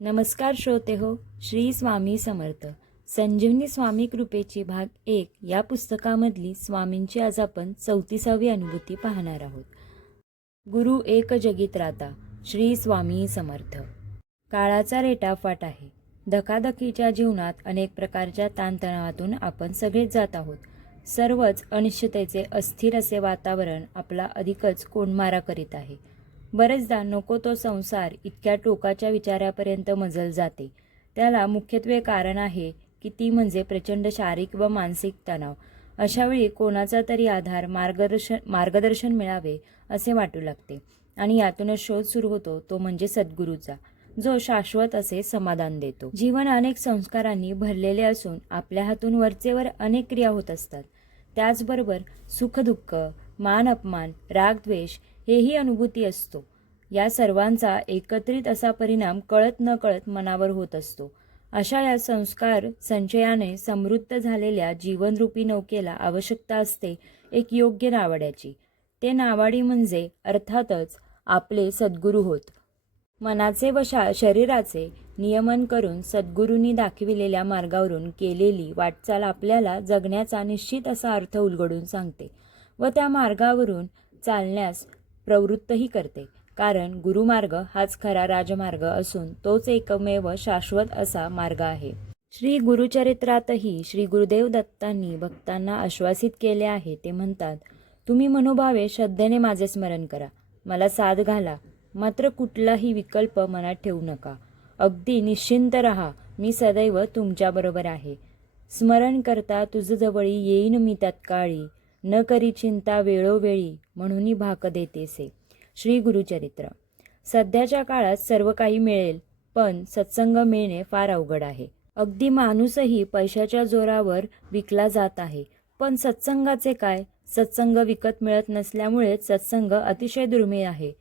नमस्कार श्रोते हो. श्री स्वामी समर्थ. संजीवनी स्वामी कृपेची भाग 1 या पुस्तकामधली स्वामींची आज आपण 34वी अनुभूती पाहणार आहोत. गुरु एक जगीत राता. श्री स्वामी समर्थ. काळाचा रेटाफाट आहे. धकाधकीच्या जीवनात अनेक प्रकारच्या ताणतणावातून आपण सगळेच जात आहोत. सर्वच अनिश्चिततेचे अस्थिर असे वातावरण आपला अधिकच कोंडमारा करीत आहे. बरेचदा नको तो संसार इतक्या टोकाच्या विचारापर्यंत मजल जाते. त्याला मुख्यत्वे कारण आहे की ती म्हणजे प्रचंड शारीरिक व मानसिक तणाव. अशावेळी कोणाचा तरी आधार मार्गदर्शन मिळावे असे वाटू लागते आणि यातूनच शोध सुरू होतो, तो म्हणजे सद्गुरूचा, जो शाश्वत असे समाधान देतो. जीवन अनेक संस्कारांनी भरलेले असून आपल्या हातून वरचेवर अनेक क्रिया होत असतात. त्याचबरोबर सुखदुःख, मान अपमान, राग द्वेष हेही अनुभूती असतो. या सर्वांचा एकत्रित असा परिणाम कळत न कळत मनावर होत असतो. अशा या संस्कार संचयाने समृद्ध झालेल्या जीवनरूपी नौकेला आवश्यकता असते एक योग्य नावाड्याची. ते नावाडी म्हणजे अर्थातच आपले सद्गुरू होत. मनाचे व शरीराचे नियमन करून सद्गुरूंनी दाखविलेल्या मार्गावरून केलेली वाटचाल आपल्याला जगण्याचा निश्चित असा अर्थ उलगडून सांगते व त्या मार्गावरून चालण्यास प्रवृत्तही करते. कारण गुरुमार्ग हाच खरा राजमार्ग असून तोच एकमेव शाश्वत असा मार्ग आहे. श्री गुरुचरित्रातही श्री गुरुदेव दत्तांनी भक्तांना आश्वासित केले आहे. ते म्हणतात, तुम्ही मनोभावे श्रद्धेने माझे स्मरण करा, मला साथ घाला, मात्र कुठलाही विकल्प मनात ठेवू नका. अगदी निश्चिंत रहा, मी सदैव तुमच्याबरोबर आहे. स्मरण करता तुझ जवळी येईन मी तत्काळी, न करी चिंता वेळोवेळी, म्हणून भाक देतेसे. श्री गुरुचरित्र. सध्याच्या काळात सर्व काही मिळेल, पण सत्संग मिळणे फार अवघड आहे. अगदी माणूसही पैशाच्या जोरावर विकला जात आहे. पण सत्संगाचे काय? सत्संग विकत मिळत नसल्यामुळे सत्संग अतिशय दुर्मिळ आहे.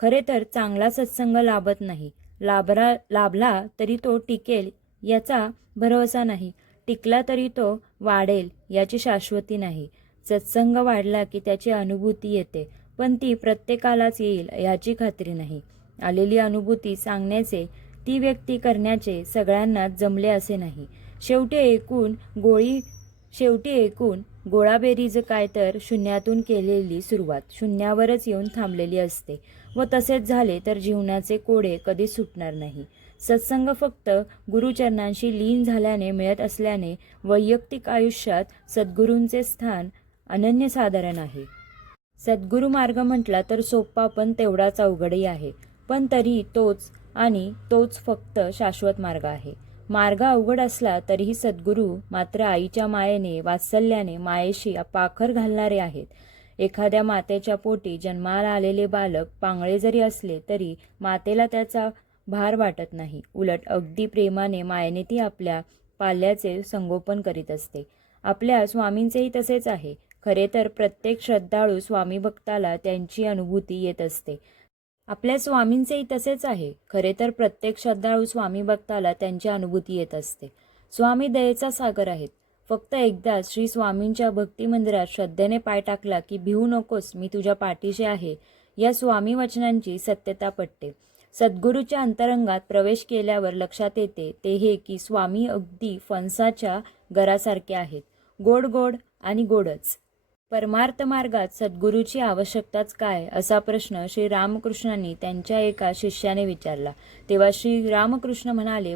खरे तर चांगला सत्संग लाभत नाही. लाभला तरी तो टिकेल याचा भरवसा नाही. टिकला तरी तो वाढेल याची शाश्वती नाही. सत्संग वाढला की त्याची अनुभूती येते, पण ती प्रत्येकालाच येईल याची खात्री नाही. आलेली अनुभूती सांगण्याचे, ती व्यक्ती करण्याचे सगळ्यांनाच जमले असे नाही. शेवटी एकूण गोळाबेरीज काय तर शून्यातून केलेली सुरुवात शून्यावरच येऊन थांबलेली असते व तसेच झाले तर जीवनाचे कोडे कधी सुटणार नाही. सत्संग फक्त गुरुचरणांशी लीन झाल्याने मिळत असल्याने वैयक्तिक आयुष्यात सद्गुरूंचे स्थान अनन्यसाधारण आहे. सद्गुरू मार्ग म्हटला तर सोपा पण तेवढाच अवघडही आहे. पण तरी तोच फक्त शाश्वत मार्ग आहे. मार्ग अवघड असला तरीही सद्गुरू मात्र आईच्या मायेने, वात्सल्याने, मायेशी पाखर घालणारे आहेत. एखाद्या मातेच्या पोटी जन्माला आलेले बालक पांगळे जरी असले तरी मातेला त्याचा भार वाटत नाही. उलट अगदी प्रेमाने, मायेने ती आपल्या पाल्याचे संगोपन करीत असते. आपल्या स्वामींचेही तसेच आहे. खरे तर प्रत्येक श्रद्धाळू स्वामी भक्ताला त्यांची अनुभूती येत असते. आपल्या स्वामींचेही तसेच आहे. खरे तर प्रत्येक श्रद्धाळू स्वामी भक्ताला त्यांची अनुभूती येत असते. स्वामी दयेचा सागर आहेत. फक्त एकदा श्री स्वामींच्या भक्ती मंदिरात श्रद्धेने पाय टाकला की भिवू नकोस, मी तुझ्या पाठीशी आहे, या स्वामी वचनांची सत्यता पटते. सद्गुरूच्या अंतरंगात प्रवेश केल्यावर लक्षात येते ते हे की स्वामी अगदी फणसाच्या गरासारखे आहेत, गोड गोड आणि गोडच. परमार्थ मार्गात सद्गुरूची आवश्यकताच काय, असा प्रश्न श्री रामकृष्णांनी त्यांच्या एका शिष्याने विचारला. तेव्हा श्री रामकृष्ण म्हणाले,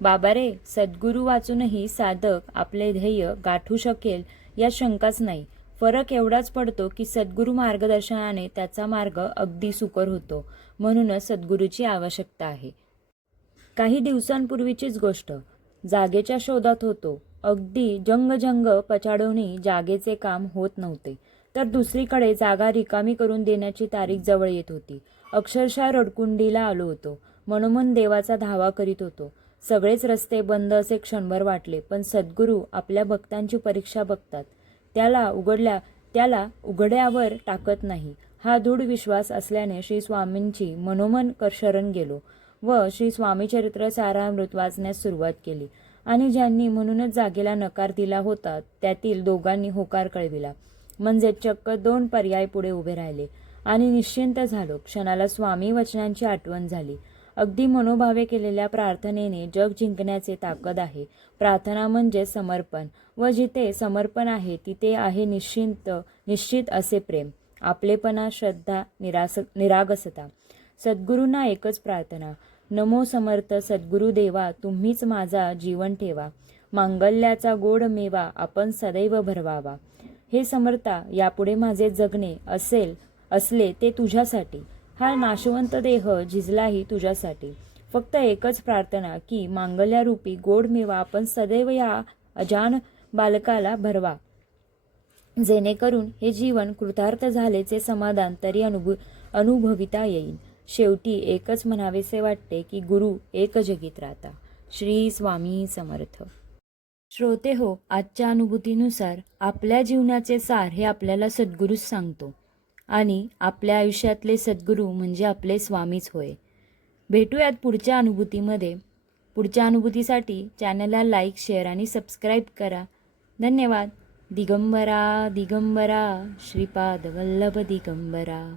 बाबा रे, सद्गुरू वाचूनही साधक आपले ध्येय गाठू शकेल यात शंकाच नाही. फरक एवढाच पडतो की सद्गुरू मार्गदर्शनाने त्याचा मार्ग अगदी सुकर होतो. म्हणूनच सद्गुरूची आवश्यकता आहे. काही दिवसांपूर्वीचीच गोष्ट. जागेच्या शोधात होतो. अगदी जंग पछाडूनही जागेचे काम होत नव्हते. तर दुसरीकडे जागा रिकामी करून देण्याची तारीख जवळ येत होती. अक्षरशः रडकुंडीला आलो होतो. मनोमन देवाचा धावा करीत होतो. सगळेच रस्ते बंद असे क्षणभर वाटले. पण सद्गुरू आपल्या भक्तांची परीक्षा बघतात. त्याला उघड्यावर टाकत नाही, हा दृढ विश्वास असल्याने श्री स्वामींची मनोमन शरण गेलो व श्री स्वामी चरित्र सारामृत वाचण्यास सुरुवात केली. आणि ज्यांनी म्हणूनच जागेला नकार दिला होता त्यातील दोघांनी होकार कळविला. म्हणजे चक्क 2 पर्याय पुढे उभे राहिले आणि निश्चिंत झालो. क्षणाला स्वामी वचनांची आठवण झाली. अगदी मनोभावे केलेल्या प्रार्थनेने जग जिंकण्याचे ताकद आहे. प्रार्थना म्हणजे समर्पण, व जिथे समर्पण आहे तिथे आहे निश्चित असे प्रेम, आपलेपणा, श्रद्धा, निरागसता. सद्गुरूंना एकच प्रार्थना, नमो समर्थ सद्गुरुदेवा, तुम्हीच माझा जीवन ठेवा. मांगल्याचा गोड मेवा आपण सदैव भरवावा. हे समर्था, यापुढे माझे जगणे असले ते तुझ्यासाठी. हा नाशवंत देह झिजलाही तुझ्यासाठी. फक्त एकच प्रार्थना की मांगल्यारूपी गोड मेवा आपण सदैव या अजान बालकाला भरवा, जेणेकरून हे जीवन कृतार्थ झाल्याचे समाधान तरी अनुभविता येईल. शेवटी एकच म्हणावेसे वाटते की गुरु एक जगीत राहता. श्री स्वामी समर्थ. श्रोते हो, आजच्या अनुभूतीनुसार आपल्या जीवनाचे सार हे आपल्याला सद्गुरूच सांगतो आणि आपल्या आयुष्यातले सद्गुरू म्हणजे आपले स्वामीच होय. भेटूयात पुढच्या अनुभूतीमध्ये. पुढच्या अनुभूतीसाठी चॅनलला लाईक, शेअर आणि सबस्क्राईब करा. धन्यवाद. दिगंबरा दिगंबरा श्रीपाद वल्लभ दिगंबरा.